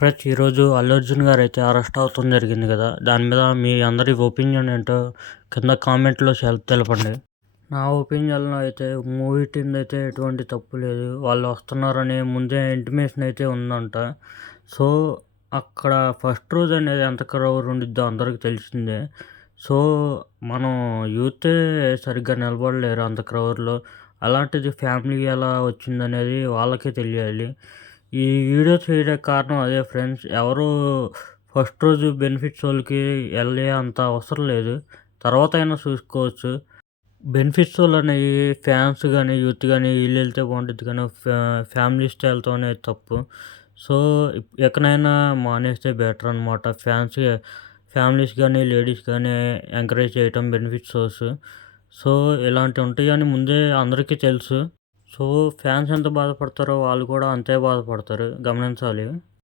Friends ఈరోజు 'Allu Arjun' గారైతే arrest అవ్వటం జరిగింది గదా! దాని మీద మీ అందరి ఒపీనియన్ ఏంటో కింద కామెంట్‌లో తెలపండి. నా ఒపీనియన్‌లో అయితే మూవీ టీమ్‌దయితే ఎటువంటి తప్పు లేదు. వాళ్ళు వస్తున్నారని ముందే ఇంటిమేషన్ అయితే ఉందంట. సో, అక్కడ ఫస్ట్ రోజు అనేది ఎంత క్రౌడ్ ఉండిద్దో అందరికి తెలిసిందే. సో, మనం యూతే సరిగ్గా నిలబడలేరు అంత క్రౌడ్‌లో. అలాంటిది ఫ్యామిలీ ఎలా వచ్చిందనేది వాళ్ళకే తెలియాలి. ఈ వీడియో చేయడానికి కారణం అదే ఫ్రెండ్స్. ఎవరు ఫస్ట్ రోజు బెనిఫిట్సోళ్ళకి ఎళ్ళే అంత అవసరం లేదు. తర్వాతైనా చూసుకోవచ్చు. బెనిఫిట్సోళ్ళనేవి ఫ్యాన్స్ గానీ, యూత్ గానీ ఈళ్ళెళ్తే బావుండిద్ది కానీ ఫ్యామిలీస్‌తో ఎళ్ళటం అనేది తప్పు. సో, ఎక్కడైనా మానేస్తే బెటర్ అనమాట. ఫ్యామిలీస్ గానీ, లేడీస్ గానీ ఎంకరేజ్ చేయటం బెనిఫిట్ షోస్. సో, ఇలాంటివి ఉంటాయని ముందే అందరికీ తెలుసు. సో, ఫ్యాన్స్ ఎంత బాధపడతారో వాళ్ళు కూడా అంతే బాధపడతారు. గమనించాలి.